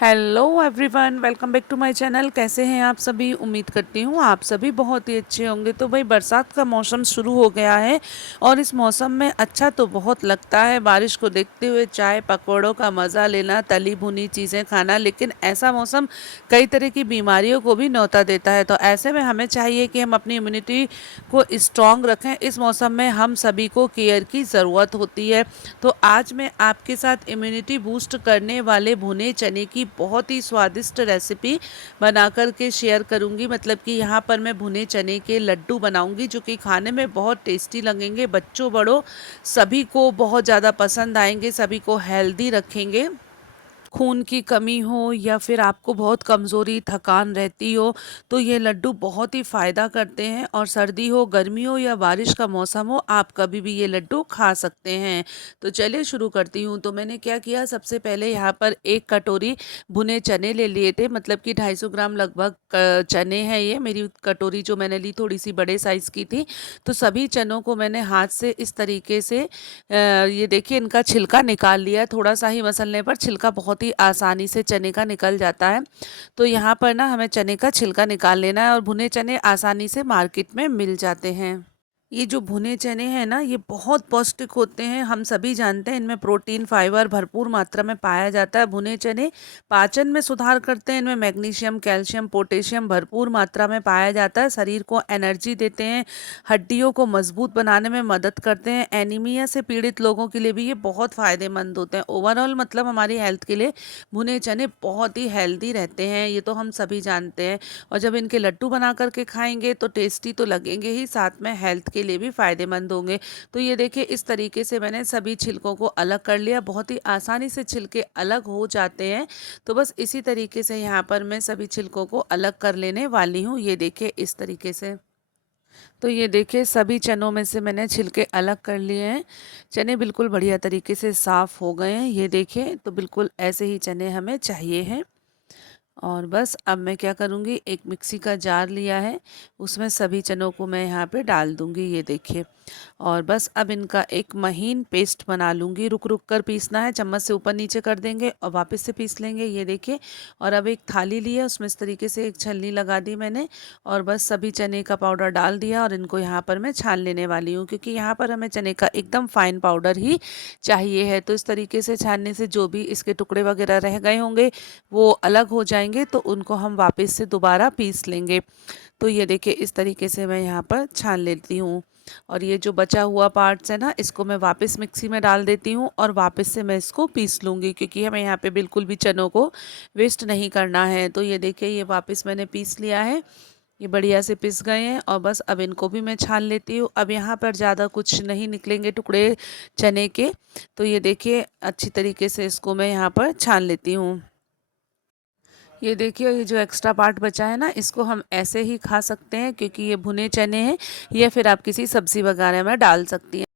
Hello everyone, welcome back to my channel. कैसे हैं आप सभी? उम्मीद करती हूँ आप सभी बहुत ही अच्छे होंगे। तो भाई, बरसात का मौसम शुरू हो गया है और इस मौसम में अच्छा तो बहुत लगता है बारिश को देखते हुए चाय पकौड़ों का मज़ा लेना, तली भुनी चीज़ें खाना। लेकिन ऐसा मौसम कई तरह की बीमारियों को भी न्योता देता है। तो ऐसे में हमें चाहिए कि हम अपनी इम्यूनिटी को स्ट्रॉन्ग रखें। इस मौसम में हम सभी को केयर की ज़रूरत होती है। तो आज मैं आपके साथ इम्यूनिटी बूस्ट करने वाले भुने चने की बहुत ही स्वादिष्ट रेसिपी बना कर के शेयर करूंगी। मतलब कि यहाँ पर मैं भुने चने के लड्डू बनाऊंगी जो कि खाने में बहुत टेस्टी लगेंगे। बच्चों बड़ों सभी को बहुत ज़्यादा पसंद आएंगे, सभी को हेल्दी रखेंगे। खून की कमी हो या फिर आपको बहुत कमज़ोरी थकान रहती हो तो ये लड्डू बहुत ही फ़ायदा करते हैं। और सर्दी हो, गर्मी हो या बारिश का मौसम हो, आप कभी भी ये लड्डू खा सकते हैं। तो चलिए शुरू करती हूँ। तो मैंने क्या किया, सबसे पहले यहाँ पर एक कटोरी भुने चने ले लिए थे। मतलब कि 250 ग्राम लगभग चने हैं। ये मेरी कटोरी जो मैंने ली थोड़ी सी बड़े साइज़ की थी। तो सभी चनों को मैंने हाथ से इस तरीके से ये देखिए इनका छिलका निकाल लिया है। थोड़ा सा ही मसलने पर छिलका बहुत ही आसानी से चने का निकल जाता है। तो यहाँ पर ना हमें चने का छिलका निकाल लेना है और भुने चने आसानी से मार्केट में मिल जाते हैं। ये जो भुने चने हैं ना, ये बहुत पौष्टिक होते हैं। हम सभी जानते हैं इनमें प्रोटीन फाइबर भरपूर मात्रा में पाया जाता है। भुने चने पाचन में सुधार करते हैं। इनमें मैग्नीशियम, कैल्शियम, पोटेशियम भरपूर मात्रा में पाया जाता है। शरीर को एनर्जी देते हैं, हड्डियों को मजबूत बनाने में मदद करते हैं। एनीमिया से पीड़ित लोगों के लिए भी ये बहुत फ़ायदेमंद होते हैं। ओवरऑल मतलब हमारी हेल्थ के लिए भुने चने बहुत ही हेल्दी रहते हैं, ये तो हम सभी जानते हैं। और जब इनके लड्डू बना करके खाएंगे तो टेस्टी तो लगेंगे ही, साथ में हेल्थ के लिए भी फ़ायदेमंद होंगे। तो ये देखिए इस तरीके से मैंने सभी छिलकों को अलग कर लिया। बहुत ही आसानी से छिलके अलग हो जाते हैं। तो बस इसी तरीके से यहाँ पर मैं सभी छिलकों को अलग कर लेने वाली हूँ। ये देखिए इस तरीके से। तो ये देखिए सभी चनों में से मैंने छिलके अलग कर लिए हैं। चने बिल्कुल बढ़िया तरीके से साफ़ हो गए हैं। ये देखिए, तो बिल्कुल ऐसे ही चने हमें चाहिए हैं। और बस अब मैं क्या करूँगी, एक मिक्सी का जार लिया है, उसमें सभी चनों को मैं यहाँ पे डाल दूँगी। ये देखिए, और बस अब इनका एक महीन पेस्ट बना लूँगी। रुक रुक कर पीसना है, चम्मच से ऊपर नीचे कर देंगे और वापस से पीस लेंगे। ये देखिए, और अब एक थाली ली है, उसमें इस तरीके से एक छलनी लगा दी मैंने और बस सभी चने का पाउडर डाल दिया और इनको यहाँ पर मैं छान लेने वाली हूँ, क्योंकि यहाँ पर हमें चने का एकदम फाइन पाउडर ही चाहिए है। तो इस तरीके से छानने से जो भी इसके टुकड़े वगैरह रह गए होंगे वो अलग हो जाएंगे, तो उनको हम वापस से दोबारा पीस लेंगे। तो ये देखिए इस तरीके से मैं यहाँ पर छान लेती हूँ। और ये जो बचा हुआ पार्ट्स है ना, इसको मैं वापस मिक्सी में डाल देती हूँ और वापस से मैं इसको पीस लूँगी, क्योंकि हमें यहाँ पे बिल्कुल भी चनों को वेस्ट नहीं करना है। तो ये देखिए ये वापस मैंने पीस लिया है। ये बढ़िया से पिस गए हैं और बस अब इनको भी मैं छान लेती हूँ। अब यहाँ पर ज़्यादा कुछ नहीं निकलेंगे टुकड़े चने के। तो ये देखिए अच्छी तरीके से इसको मैं यहाँ पर छान लेती हूँ। ये देखिए ये जो एक्स्ट्रा पार्ट बचा है ना, इसको हम ऐसे ही खा सकते हैं, क्योंकि ये भुने चने हैं। या फिर आप किसी सब्जी वगैरह में डाल सकती हैं।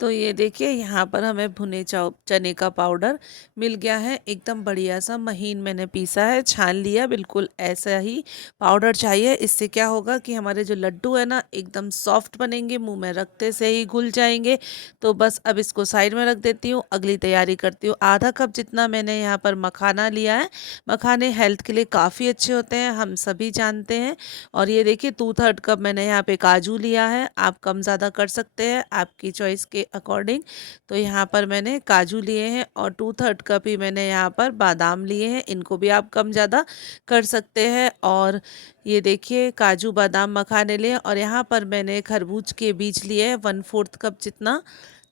तो ये देखिए यहाँ पर हमें भुने चने का पाउडर मिल गया है। एकदम बढ़िया सा महीन मैंने पीसा है, छान लिया। बिल्कुल ऐसा ही पाउडर चाहिए। इससे क्या होगा कि हमारे जो लड्डू है ना, एकदम सॉफ्ट बनेंगे, मुंह में रखते से ही घुल जाएंगे। तो बस अब इसको साइड में रख देती हूँ, अगली तैयारी करती हूँ। आधा कप जितना मैंने यहाँ पर मखाना लिया है। मखाने हेल्थ के लिए काफ़ी अच्छे होते हैं, हम सभी जानते हैं। और ये देखिए 2/3 कप मैंने यहाँ पे काजू लिया है। आप कम ज़्यादा कर सकते हैं आपकी चॉइस के अकॉर्डिंग। तो यहाँ पर मैंने काजू लिए हैं और 2/3 कप ही मैंने यहाँ पर बादाम लिए हैं। इनको भी आप कम ज़्यादा कर सकते हैं। और ये देखिए काजू बादाम मखाने लिए, और यहाँ पर मैंने खरबूज के बीज लिए हैं 1/4 कप जितना।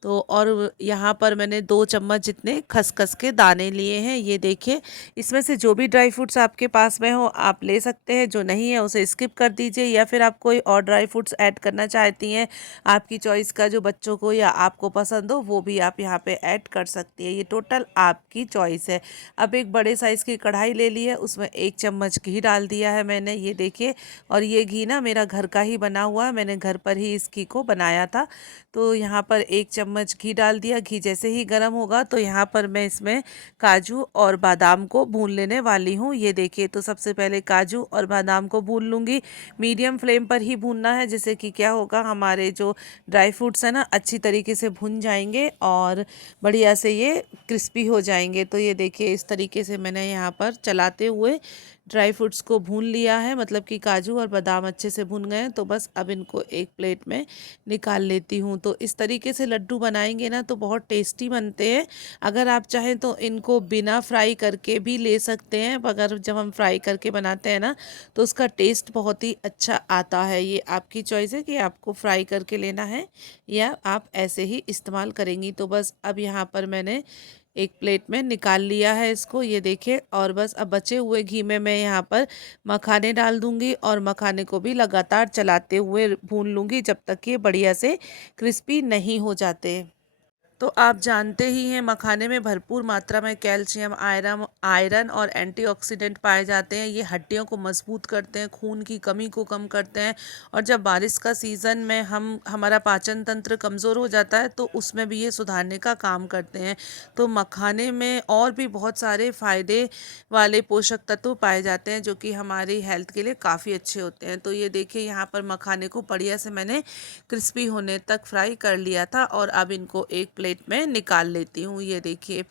तो और यहाँ पर मैंने 2 चम्मच जितने खसखस के दाने लिए हैं। ये देखिए, इसमें से जो भी ड्राई फ्रूट्स आपके पास में हो आप ले सकते हैं, जो नहीं है उसे स्किप कर दीजिए। या फिर आप कोई और ड्राई फ्रूट्स ऐड करना चाहती हैं, आपकी चॉइस का जो बच्चों को या आपको पसंद हो, वो भी आप यहाँ पे ऐड कर सकती है। ये टोटल आपकी चॉइस है। अब एक बड़े साइज़ की कढ़ाई ले ली है, उसमें 1 चम्मच घी डाल दिया है मैंने। ये देखिए, और ये घी ना मेरा घर का ही बना हुआ है, मैंने घर पर ही इस घी को बनाया था। तो यहाँ पर 1 चम्मच चम्मच घी डाल दिया। घी जैसे ही गर्म होगा तो यहाँ पर मैं इसमें काजू और बादाम को भून लेने वाली हूँ। ये देखिए, तो सबसे पहले काजू और बादाम को भून लूँगी। मीडियम फ्लेम पर ही भूनना है, जिससे कि क्या होगा, हमारे जो ड्राई फ्रूट्स हैं ना अच्छी तरीके से भुन जाएंगे और बढ़िया से ये क्रिस्पी हो जाएंगे। तो ये देखिए, इस तरीके से मैंने यहाँ पर चलाते हुए ड्राई फ्रूट्स को भून लिया है, मतलब कि काजू और बादाम अच्छे से भुन गए हैं। तो बस अब इनको एक प्लेट में निकाल लेती हूँ। तो इस तरीके से लड्डू बनाएंगे ना तो बहुत टेस्टी बनते हैं। अगर आप चाहें तो इनको बिना फ्राई करके भी ले सकते हैं, मगर जब हम फ्राई करके बनाते हैं ना तो उसका टेस्ट बहुत ही अच्छा आता है। ये आपकी चॉइस है कि आपको फ्राई करके लेना है या आप ऐसे ही इस्तेमाल करेंगी। तो बस अब यहाँ पर मैंने एक प्लेट में निकाल लिया है इसको, ये देखिए। और बस अब बचे हुए घी में मैं यहाँ पर मखाने डाल दूंगी और मखाने को भी लगातार चलाते हुए भून लूंगी जब तक ये बढ़िया से क्रिस्पी नहीं हो जाते। तो आप जानते ही हैं, मखाने में भरपूर मात्रा में कैल्शियम, आयरन और एंटीऑक्सीडेंट पाए जाते हैं। ये हड्डियों को मजबूत करते हैं, खून की कमी को कम करते हैं। और जब बारिश का सीज़न में हमारा पाचन तंत्र कमज़ोर हो जाता है तो उसमें भी ये सुधारने का काम करते हैं। तो मखाने में और भी बहुत सारे फ़ायदे वाले पोषक तत्व पाए जाते हैं जो कि हमारी हेल्थ के लिए काफ़ी अच्छे होते हैं। तो ये देखिए, यहाँ पर मखाने को बढ़िया से मैंने क्रिस्पी होने तक फ्राई कर लिया था और अब इनको एक प्लेट में निकाल लेती हूँ, ये देखिए।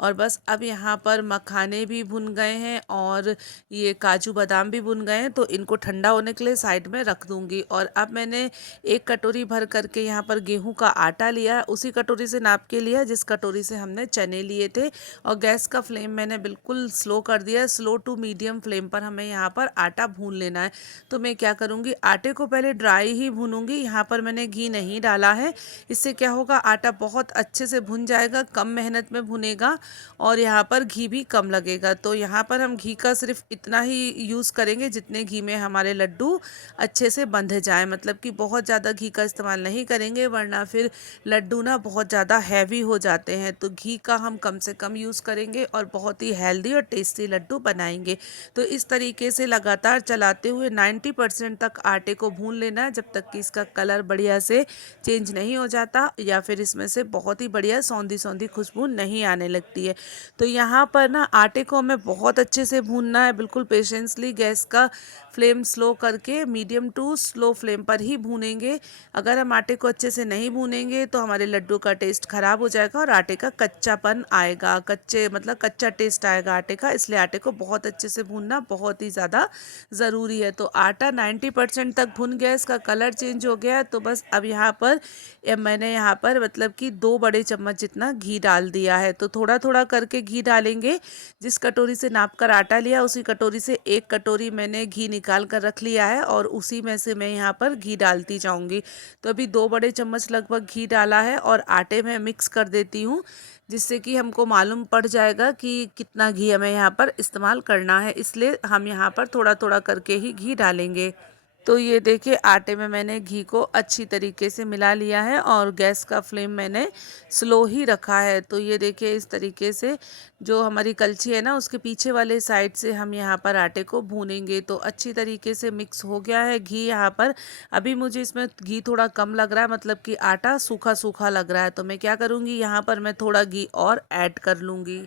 और बस अब यहाँ पर मखाने भी भुन गए हैं और ये काजू बादाम भी भुन गए हैं, तो इनको ठंडा होने के लिए साइड में रख दूँगी। और अब मैंने एक कटोरी भर करके यहाँ पर गेहूं का आटा लिया है, उसी कटोरी से नाप के लिया जिस कटोरी से हमने चने लिए थे। और गैस का फ्लेम मैंने बिल्कुल स्लो कर दिया है, स्लो टू मीडियम फ्लेम पर हमें यहाँ पर आटा भून लेना है। तो मैं क्या करूँगी, आटे को पहले ड्राई ही भूनूंगी। यहाँ पर मैंने घी नहीं डाला है, इससे क्या होगा, आटा बहुत अच्छे से भुन जाएगा, कम मेहनत में भुनेगा और यहाँ पर घी भी कम लगेगा। तो यहाँ पर हम घी का सिर्फ इतना ही यूज़ करेंगे जितने घी में हमारे लड्डू अच्छे से बंध जाए, मतलब कि बहुत ज़्यादा घी का इस्तेमाल नहीं करेंगे वरना फिर लड्डू ना बहुत ज़्यादा हैवी हो जाते हैं। तो घी का हम कम से कम यूज़ करेंगे और बहुत ही हेल्दी और टेस्टी लड्डू बनाएंगे। तो इस तरीके से लगातार चलाते हुए 90% तक आटे को भून लेना है, जब तक कि इसका कलर बढ़िया से चेंज नहीं हो जाता या फिर इसमें से बहुत ही बढ़िया सौंधी सौंधी खुशबू नहीं आने लगती है। तो यहाँ पर ना आटे को हमें बहुत अच्छे से भूनना है, बिल्कुल पेशेंसली गैस का फ्लेम स्लो करके मीडियम टू स्लो फ्लेम पर ही भूनेंगे। अगर हम आटे को अच्छे से नहीं भूनेंगे तो हमारे लड्डू का टेस्ट खराब हो जाएगा और आटे का कच्चापन आएगा, कच्चा टेस्ट आएगा आटे का। इसलिए आटे को बहुत अच्छे से भूनना बहुत ही ज़्यादा ज़रूरी है। तो आटा 90% तक भुन गया, इसका कलर चेंज हो गया। तो बस अब यहाँ पर मैंने यहाँ पर मतलब कि 2 बड़े चम्मच जितना घी डाल दिया है। तो थोड़ा थोड़ा करके घी डालेंगे। जिस कटोरी से नाप कर आटा लिया उसी कटोरी से एक कटोरी मैंने घी निकाल कर रख लिया है और उसी में से मैं यहाँ पर घी डालती जाऊँगी। तो अभी 2 बड़े चम्मच लगभग घी डाला है और आटे में मिक्स कर देती हूँ, जिससे कि हमको मालूम पड़ जाएगा कि कितना घी हमें यहाँ पर इस्तेमाल करना है। इसलिए हम यहाँ पर थोड़ा थोड़ा करके ही घी डालेंगे। तो ये देखिए, आटे में मैंने घी को अच्छी तरीके से मिला लिया है और गैस का फ्लेम मैंने स्लो ही रखा है। तो ये देखिए, इस तरीके से जो हमारी कलछी है ना उसके पीछे वाले साइड से हम यहाँ पर आटे को भूनेंगे। तो अच्छी तरीके से मिक्स हो गया है घी यहाँ पर। अभी मुझे इसमें घी थोड़ा कम लग रहा है, मतलब कि आटा सूखा सूखा लग रहा है। तो मैं क्या करूँगी, यहाँ पर मैं थोड़ा घी और ऐड कर लूँगी।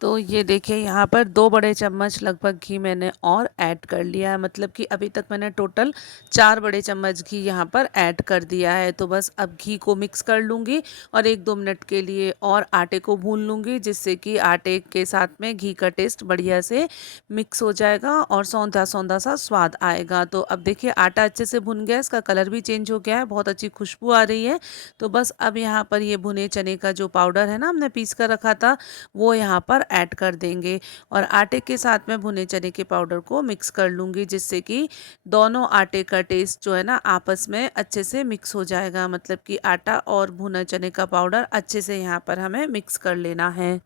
तो ये देखिए, यहाँ पर 2 बड़े चम्मच लगभग घी मैंने और ऐड कर लिया है, मतलब कि अभी तक मैंने टोटल 4 बड़े चम्मच घी यहाँ पर ऐड कर दिया है। तो बस अब घी को मिक्स कर लूँगी और 1-2 मिनट के लिए और आटे को भून लूँगी, जिससे कि आटे के साथ में घी का टेस्ट बढ़िया से मिक्स हो जाएगा और सौंधा सौंधा सा स्वाद आएगा। तो अब देखिए, आटा अच्छे से भुन गया, इसका कलर भी चेंज हो गया है, बहुत अच्छी खुशबू आ रही है। तो बस अब यहाँ पर ये भुने चने का जो पाउडर है ना हमने पीस कर रखा था वो यहाँ पर ऐड कर देंगे और आटे के साथ में भुने चने के पाउडर को मिक्स कर लूँगी, जिससे कि दोनों आटे का टेस्ट जो है ना आपस में अच्छे से मिक्स हो जाएगा। मतलब कि आटा और भुना चने का पाउडर अच्छे से यहाँ पर हमें मिक्स कर लेना है।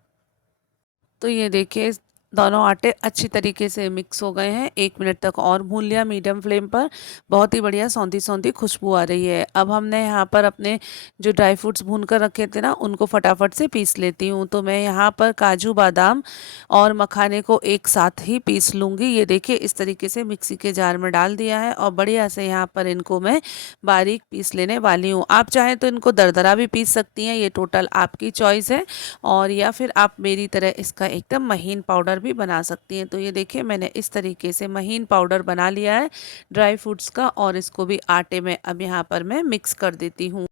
तो ये देखिए, दोनों आटे अच्छी तरीके से मिक्स हो गए हैं। 1 मिनट तक और भून लिया मीडियम फ्लेम पर। बहुत ही बढ़िया सौंधी-सौंधी खुशबू आ रही है। अब हमने यहाँ पर अपने जो ड्राई फ्रूट्स भून कर रखे थे ना, उनको फटाफट से पीस लेती हूँ। तो मैं यहाँ पर काजू, बादाम और मखाने को एक साथ ही पीस लूँगी। ये देखिए इस तरीके से मिक्सी के जार में डाल दिया है और बढ़िया से यहाँ पर इनको मैं बारीक पीस लेने वाली हूँ। आप चाहें तो इनको दरदरा भी पीस सकती हैं, ये टोटल आपकी चॉइस है। और या फिर आप मेरी तरह इसका एकदम महीन पाउडर भी बना सकती हैं। तो ये देखिए मैंने इस तरीके से महीन पाउडर बना लिया है ड्राई फ्रूट्स का, और इसको भी आटे में अब यहाँ पर मैं मिक्स कर देती हूँ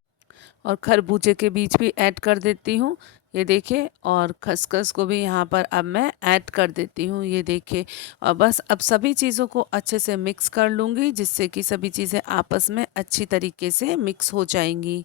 और खरबूजे के बीज भी ऐड कर देती हूँ। ये देखिए, और खसखस को भी यहाँ पर अब मैं ऐड कर देती हूँ। ये देखिए, और बस अब सभी चीज़ों को अच्छे से मिक्स कर लूँगी, जिससे कि सभी चीज़ें आपस में अच्छी तरीके से मिक्स हो जाएंगी।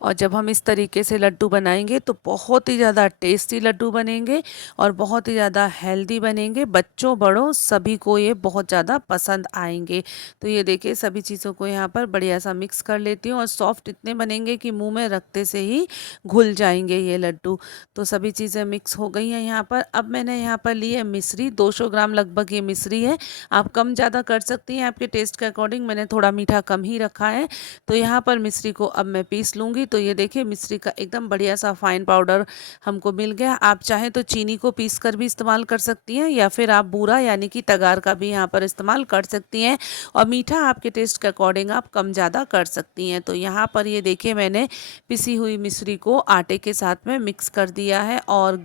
और जब हम इस तरीके से लड्डू बनाएंगे तो बहुत ही ज़्यादा टेस्टी लड्डू बनेंगे और बहुत ही ज़्यादा हेल्दी बनेंगे। बच्चों बड़ों सभी को ये बहुत ज़्यादा पसंद आएंगे। तो ये देखिए सभी चीज़ों को यहाँ पर बढ़िया सा मिक्स कर लेती हूँ और सॉफ्ट इतने बनेंगे कि मुंह में रखते से ही घुल जाएंगे ये लड्डू। तो सभी चीज़ें मिक्स हो गई हैं यहाँ पर। अब मैंने यहाँ पर ली है मिश्री, 200 ग्राम लगभग ये मिश्री है। आप कम ज़्यादा कर सकती हैं आपके टेस्ट के अकॉर्डिंग, मैंने थोड़ा मीठा कम ही रखा है। तो यहाँ पर मिश्री को अब मैं पीस लूँगी। तो ये देखिए मिश्री का एकदम बढ़िया सा फाइन पाउडर हमको मिल गया। आप चाहें तो चीनी को पीस कर भी इस्तेमाल कर सकती हैं, या फिर आप बूरा यानी कि तगार का भी यहाँ पर इस्तेमाल कर सकती हैं। और मीठा आपके टेस्ट के अकॉर्डिंग आप कम ज़्यादा कर सकती हैं। तो यहाँ पर ये देखिए मैंने पिसी हुई मिश्री को आटे के साथ में मिक्स कर दिया है। और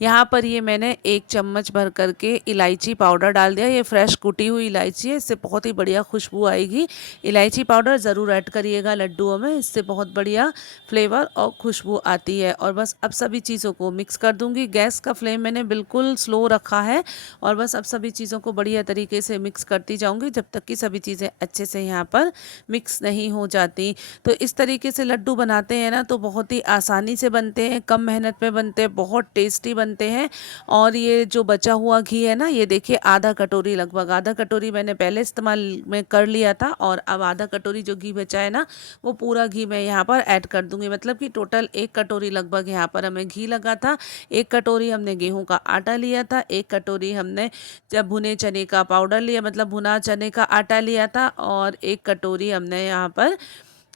यहाँ पर ये मैंने 1 चम्मच भर करके इलायची पाउडर डाल दिया। ये फ्रेश कुटी हुई इलायची है, इससे बहुत ही बढ़िया खुशबू आएगी। इलायची पाउडर ज़रूर ऐड करिएगा लड्डुओं में, इससे बहुत बढ़िया फ्लेवर और खुशबू आती है। और बस अब सभी चीज़ों को मिक्स कर दूंगी। गैस का फ्लेम मैंने बिल्कुल स्लो रखा है और बस अब सभी चीज़ों को बढ़िया तरीके से मिक्स करती जाऊंगी जब तक कि सभी चीज़ें अच्छे से यहाँ पर मिक्स नहीं हो जाती। तो इस तरीके से लड्डू बनाते हैं ना तो बहुत ही आसानी से बनते हैं, कम मेहनत में बनते हैं, बहुत टेस्टी बनते हैं। और ये जो बचा हुआ घी है ना, ये देखिए आधा कटोरी, लगभग आधा कटोरी मैंने पहले इस्तेमाल में कर लिया था, और अब आधा कटोरी जो घी बचा है ना, वो पूरा घी मैं यहाँ पर ऐड कर दूंगी। मतलब कि टोटल 1 कटोरी लगभग यहाँ पर हमें घी लगा था। 1 कटोरी हमने गेहूं का आटा लिया था, 1 कटोरी हमने जब भुने चने का पाउडर लिया, मतलब भुना चने का आटा लिया था, और 1 कटोरी हमने यहाँ पर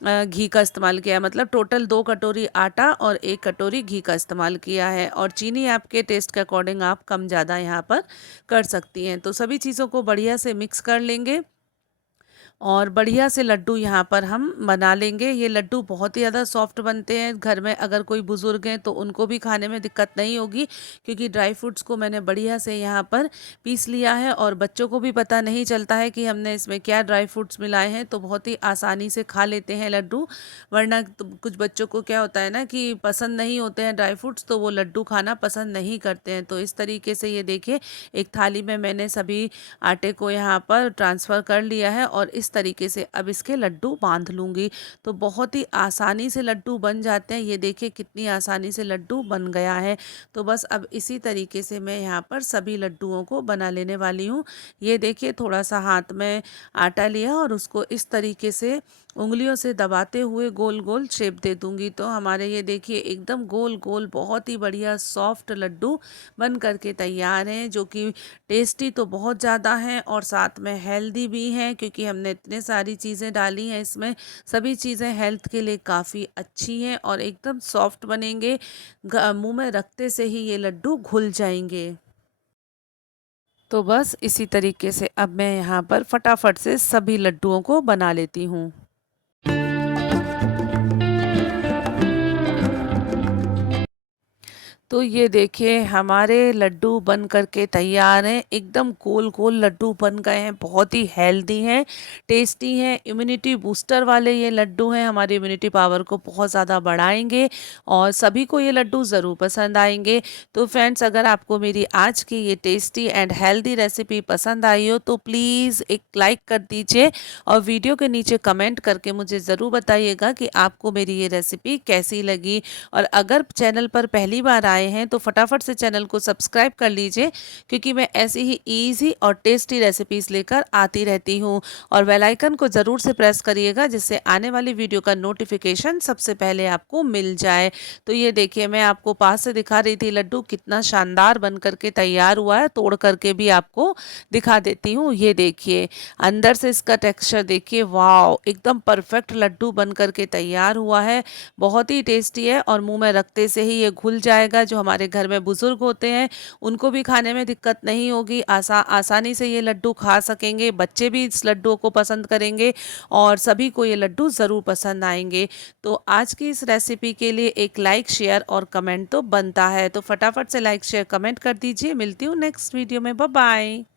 घी का इस्तेमाल किया। मतलब टोटल 2 कटोरी आटा और 1 कटोरी घी का इस्तेमाल किया है। और चीनी आपके टेस्ट के अकॉर्डिंग आप कम ज़्यादा यहाँ पर कर सकती हैं। तो सभी चीज़ों को बढ़िया से मिक्स कर लेंगे और बढ़िया से लड्डू यहाँ पर हम बना लेंगे। ये लड्डू बहुत ही ज़्यादा सॉफ्ट बनते हैं। घर में अगर कोई बुज़ुर्ग हैं तो उनको भी खाने में दिक्कत नहीं होगी, क्योंकि ड्राई फ्रूट्स को मैंने बढ़िया से यहाँ पर पीस लिया है और बच्चों को भी पता नहीं चलता है कि हमने इसमें क्या ड्राई फ्रूट्स मिलाए हैं। तो बहुत ही आसानी से खा लेते हैं लड्डू। वरना तो कुछ बच्चों को क्या होता है ना कि पसंद नहीं होते हैं ड्राई फ्रूट्स, तो वो लड्डू खाना पसंद नहीं करते हैं। तो इस तरीके से ये देखिए एक थाली में मैंने सभी आटे को यहाँ पर ट्रांसफ़र कर लिया है और इस तरीके से अब इसके लड्डू बांध लूँगी। तो बहुत ही आसानी से लड्डू बन जाते हैं। ये देखिए कितनी आसानी से लड्डू बन गया है। तो बस अब इसी तरीके से मैं यहाँ पर सभी लड्डुओं को बना लेने वाली हूँ। ये देखिए थोड़ा सा हाथ में आटा लिया और उसको इस तरीके से उंगलियों से दबाते हुए गोल गोल शेप दे दूंगी। तो हमारे ये देखिए एकदम गोल गोल बहुत ही बढ़िया सॉफ्ट लड्डू बन करके तैयार हैं, जो कि टेस्टी तो बहुत ज़्यादा हैं और साथ में हेल्दी भी हैं, क्योंकि हमने इतने सारी चीज़ें डाली हैं इसमें। सभी चीज़ें हेल्थ के लिए काफ़ी अच्छी हैं और एकदम सॉफ्ट बनेंगे। मुंह में रखते से ही ये लड्डू घुल जाएंगे। तो बस इसी तरीके से अब मैं यहाँ पर फटाफट से सभी लड्डुओं को बना लेती हूँ। तो ये देखिए हमारे लड्डू बन करके तैयार हैं। एकदम गोल गोल लड्डू बन गए हैं, बहुत ही हेल्दी हैं, टेस्टी हैं, इम्यूनिटी बूस्टर वाले ये लड्डू हैं। हमारी इम्यूनिटी पावर को बहुत ज़्यादा बढ़ाएंगे और सभी को ये लड्डू ज़रूर पसंद आएंगे। तो फ्रेंड्स, अगर आपको मेरी आज की ये टेस्टी एंड हेल्दी रेसिपी पसंद आई हो तो प्लीज़ एक लाइक कर दीजिए और वीडियो के नीचे कमेंट करके मुझे ज़रूर बताइएगा कि आपको मेरी ये रेसिपी कैसी लगी। और अगर चैनल पर पहली बार आए आए हैं तो फटाफट से चैनल को सब्सक्राइब कर लीजिए, क्योंकि मैं ऐसी ही ईजी और टेस्टी रेसिपीज़ लेकर आती रहती हूँ। और बेल आइकन को ज़रूर से प्रेस करिएगा, जिससे आने वाली वीडियो का नोटिफिकेशन सबसे पहले आपको मिल जाए। तो ये देखिए, मैं आपको पास से दिखा रही थी लड्डू कितना शानदार बन करके तैयार हुआ है। तोड़ करके भी आपको दिखा देती हूँ। ये देखिए, अंदर से इसका टेक्सचर देखिए, वाओ, एकदम परफेक्ट लड्डू बन करके तैयार हुआ है। बहुत ही टेस्टी है और मुंह में रखते से ही ये घुल जाएगा। जो हमारे घर में बुजुर्ग होते हैं उनको भी खाने में दिक्कत नहीं होगी, आसानी से ये लड्डू खा सकेंगे। बच्चे भी इस लड्डू को पसंद करेंगे और सभी को ये लड्डू ज़रूर पसंद आएंगे। तो आज की इस रेसिपी के लिए एक लाइक, शेयर और कमेंट तो बनता है। तो फटाफट से लाइक, शेयर, कमेंट कर दीजिए। मिलती हूँ नेक्स्ट वीडियो में। Bye bye.